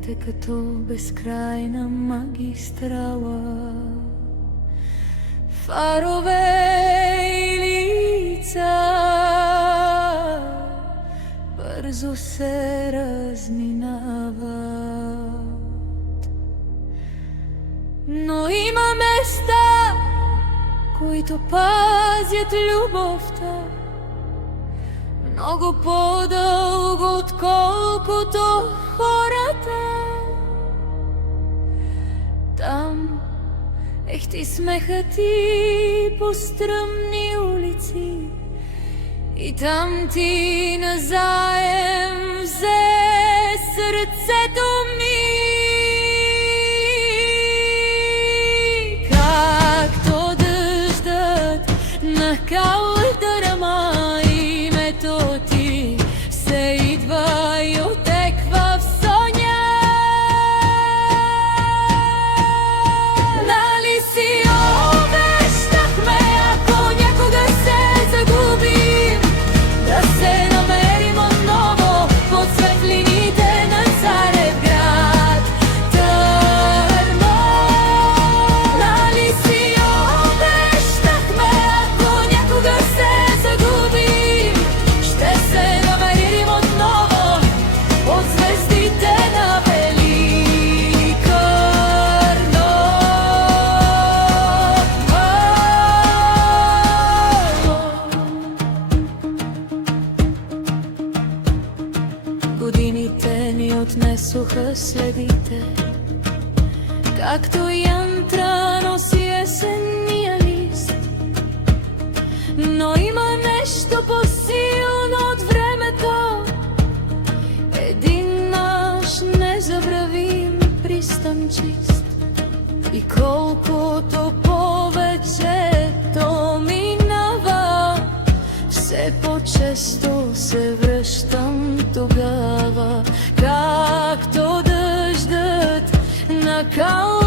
Пътят е като безкрайна магистрала, фарове и лица бързо се разминават. Но има места, които пазят любовта много по-дълго, отколкото хората. Там ехти смехът ти по стръмни улици, и там ти назаем взе сърцето ми. Както дъждът на калдърма, името ти се идва и отеква в съня. Нали си обещахме, ако някога се загубим, да се намерим отново под светлините на Царев град Търново. Нали си обещахме, ако някога се загубим, ще се намерим отново под звездите на Велик Търново. Годините ни отнесоха следите, както янтра носи есенния лист. Но има нещо по-силно от времето, един наш незабравим пристанчист. И колкото повече то минава, все по-често се връщам тогава, както дъждът на кал